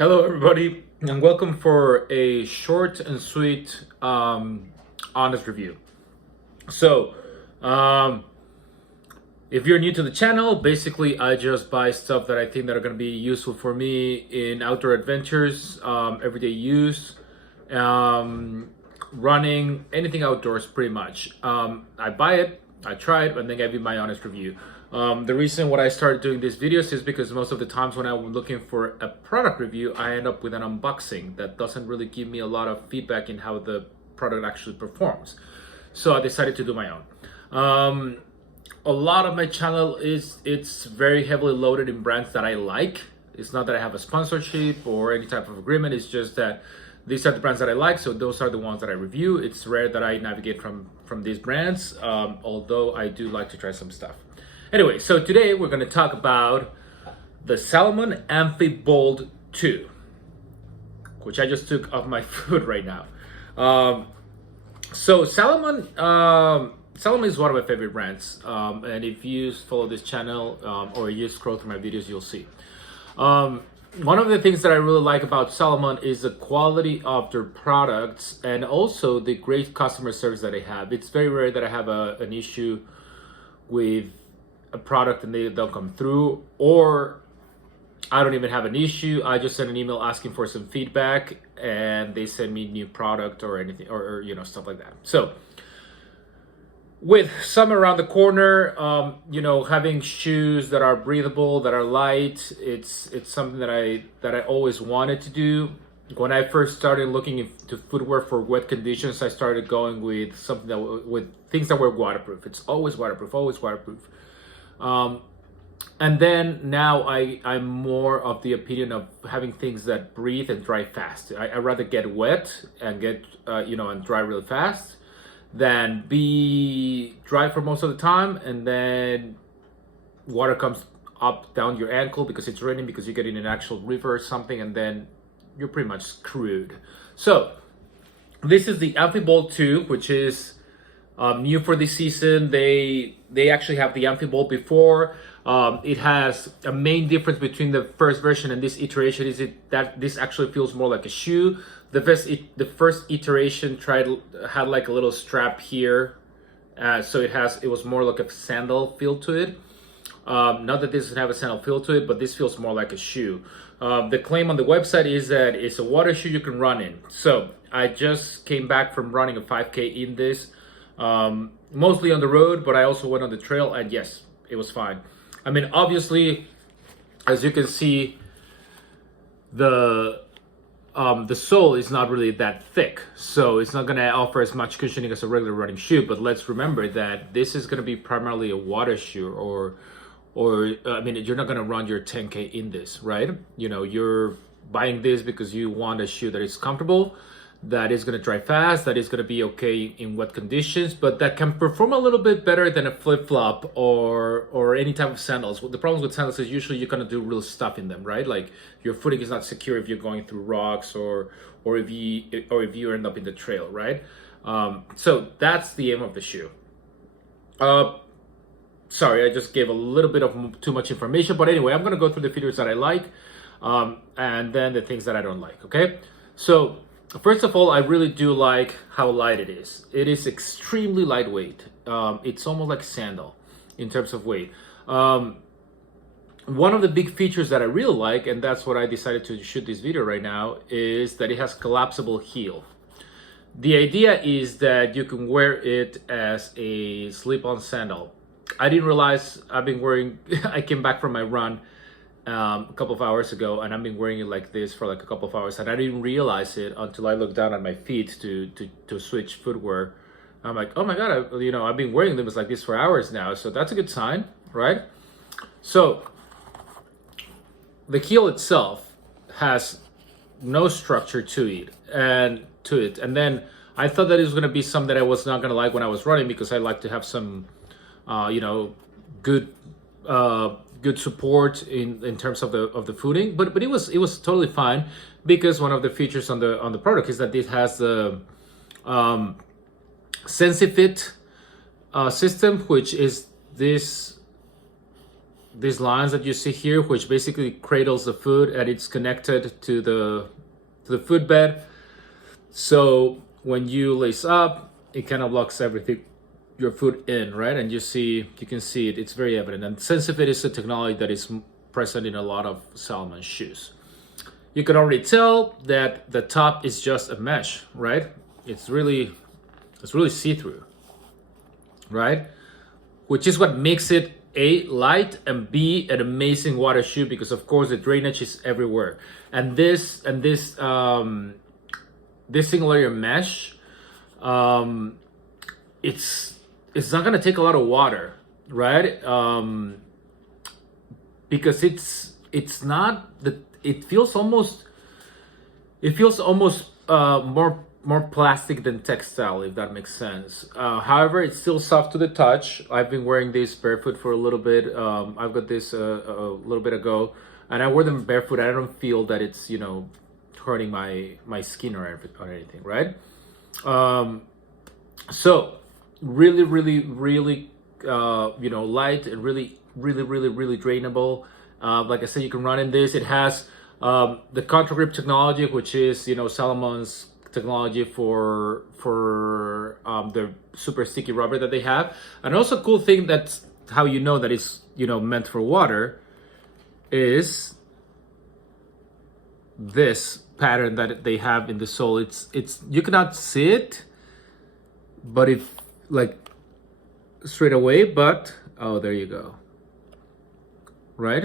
Hello, everybody, and welcome for a short and sweet, honest review. So, if you're new to the channel, basically I just buy stuff that I think that are going to be useful for me in outdoor adventures, everyday use, running, anything outdoors, pretty much. I buy it, I try it, and then give you my honest review. The reason why I started doing these videos is because most of the times when I'm looking for a product review, I end up with an unboxing that doesn't really give me a lot of feedback in how the product actually performs. So I decided to do my own. A lot of my channel it's very heavily loaded in brands that I like. It's not that I have a sponsorship or any type of agreement. It's just that these are the brands that I like, so those are the ones that I review. It's rare that I navigate from these brands, although I do like to try some stuff. Anyway, so today we're going to talk about the Salomon Amphib Bold 2, which I just took off my foot right now. So Salomon is one of my favorite brands, and if you follow this channel or you scroll through my videos, you'll see. One of the things that I really like about Salomon is the quality of their products and also the great customer service that they have. It's very rare that I have an issue with a product and they don't come through, or I don't even have an issue. I just send an email asking for some feedback and they send me new product or anything, or stuff like that. So with summer around the corner, having shoes that are breathable, that are light, it's something that I always wanted to do. When I first started looking into footwear for wet conditions, I started going with something with things that were waterproof. It's always waterproof, always waterproof. And then now I'm more of the opinion of having things that breathe and dry fast. I rather get wet and get and dry really fast than be dry for most of the time and then water comes up down your ankle because it's raining, because you get in an actual river or something, and then you're pretty much screwed. So this is the Amphib Bold 2, which is new for this season. They actually have the Amphib Bold before. It has a main difference between the first version and this iteration is that this actually feels more like a shoe. The first iteration had like a little strap here, so it was more like a sandal feel to it. Not that this doesn't have a sandal feel to it, but this feels more like a shoe. The claim on the website is that it's a water shoe you can run in. So I just came back from running a 5K in this, mostly on the road, but I also went on the trail, and yes, it was fine. I mean, obviously, as you can see, the sole is not really that thick, so it's not going to offer as much cushioning as a regular running shoe. But let's remember that this is going to be primarily a water shoe, or I mean, you're not going to run your 10K in this, right? You're buying this because you want a shoe that is comfortable, that is going to dry fast, that is going to be okay in wet conditions, but that can perform a little bit better than a flip-flop or any type of sandals. The problems with sandals is usually you're going to do real stuff in them, right? Like your footing is not secure if you're going through rocks or if you end up in the trail, right? So that's the aim of the shoe. Sorry, I just gave a little bit of too much information, but anyway, I'm going to go through the features that I like, and then the things that I don't like, okay? So first of all, I really do like how light it is. It is extremely lightweight. It's almost like sandal in terms of weight. One of the big features that I really like, and that's what I decided to shoot this video right now, is that it has collapsible heel. The idea is that you can wear it as a slip-on sandal. I didn't realize I came back from my run a couple of hours ago, and I've been wearing it like this for like a couple of hours, and I didn't realize it until I looked down at my feet to switch footwear. I'm like, oh my god, I've been wearing them like this for hours now, so that's a good sign, right? So the heel itself has no structure to it, and then I thought that it was going to be something that I was not going to like when I was running, because I like to have some good support in terms of the footing, but it was totally fine, because one of the features on the product is that it has the SensiFit system, which is this these lines that you see here, which basically cradles the food, and it's connected to the food bed. So when you lace up, it kind of locks everything, your food in, right? And you can see it. It's very evident. And SensiFit is a technology that is present in a lot of Salomon shoes. You can already tell that the top is just a mesh, right? It's really see-through, right? Which is what makes it A, light, and B, an amazing water shoe, because of course the drainage is everywhere. And this single layer mesh, it's not gonna take a lot of water, right? Because it's not the it feels almost more plastic than textile, if that makes sense. However, it's still soft to the touch. I've been wearing this barefoot for a little bit. I've got this a little bit ago, and I wear them barefoot. I don't feel that it's hurting my skin or anything, right? So really light and really drainable. Like I said, you can run in this. It has the contra grip technology, which is Salomon's technology for the super sticky rubber that they have. And also, cool thing, that's how you know that it's meant for water, is this pattern that they have in the sole. It's you cannot see it, but if like straight away, but oh, there you go, right?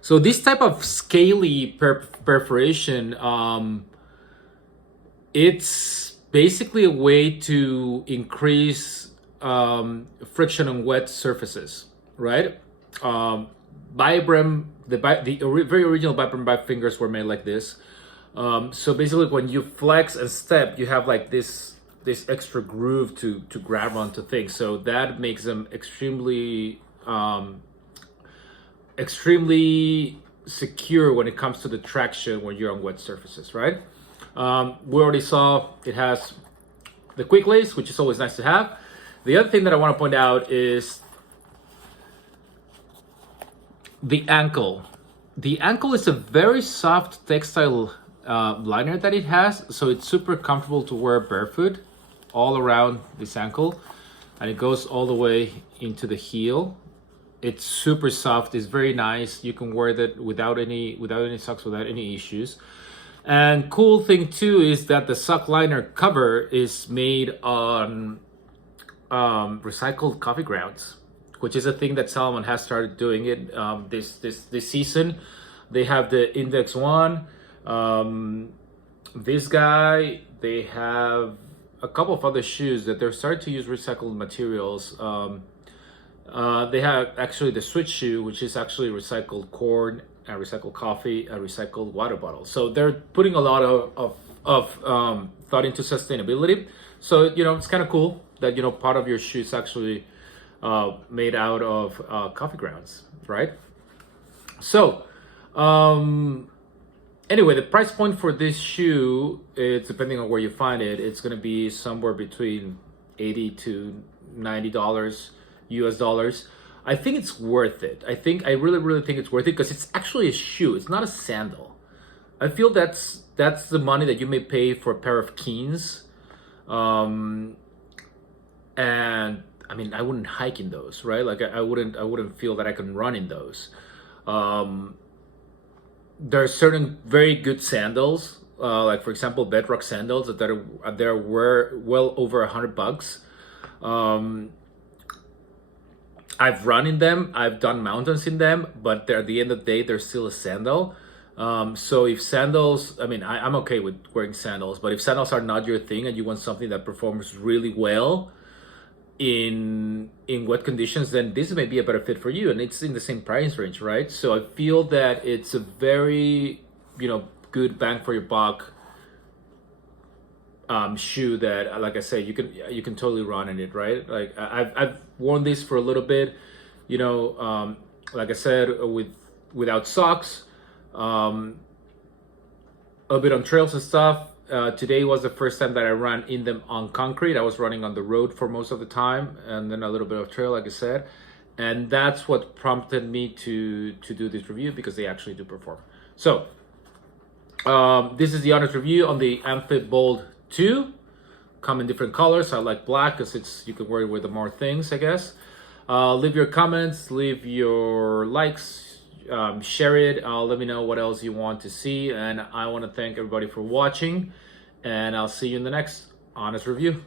So this type of scaly perforation, it's basically a way to increase friction on wet surfaces, right? Vibram, the very original Vibram Vibe fingers were made like this. So basically, when you flex and step, you have like this extra groove to grab onto things. So that makes them extremely secure when it comes to the traction when you're on wet surfaces, right? We already saw it has the quick lace, which is always nice to have. The other thing that I want to point out is the ankle. The ankle is a very soft textile liner that it has, so it's super comfortable to wear barefoot all around this ankle, and it goes all the way into the heel. It's super soft. It's very nice. You can wear that without any socks, without any issues. And cool thing too is that the sock liner cover is made on recycled coffee grounds, which is a thing that Salomon has started doing it this season. They have the Index One. This guy, they have a couple of other shoes that they're starting to use recycled materials. They have actually the Switch shoe, which is actually recycled corn and recycled coffee and recycled water bottles. So they're putting a lot of thought into sustainability. So it's kind of cool that part of your shoe is actually made out of coffee grounds, right? So anyway, the price point for this shoe, it's depending on where you find it, it's going to be somewhere between $80 to $90 US dollars. I think it's worth it. I really think it's worth it because it's actually a shoe. It's not a sandal. I feel that's the money that you may pay for a pair of Keens. And I mean, I wouldn't hike in those, right? Like I wouldn't feel that I can run in those. There are certain very good sandals, like for example, Bedrock sandals that were well over $100. I've run in them, I've done mountains in them, but at the end of the day, they're still a sandal. So if sandals, I mean, I'm okay with wearing sandals, but if sandals are not your thing and you want something that performs really well in wet conditions, then this may be a better fit for you, and it's in the same price range, right? So I feel that it's a very good bang for your buck shoe that, like I said, you can totally run in it, right? Like I've worn this for a little bit, like I said, without socks, a bit on trails and stuff. Today was the first time that I ran in them on concrete. I was running on the road for most of the time, and then a little bit of trail, like I said. And that's what prompted me to do this review, because they actually do perform. So this is the honest review on the Amphib Bold 2. Come in different colors. I like black because you can wear it with more things, I guess. Leave your comments, leave your likes, share it. Let me know what else you want to see. And I want to thank everybody for watching. And I'll see you in the next honest review.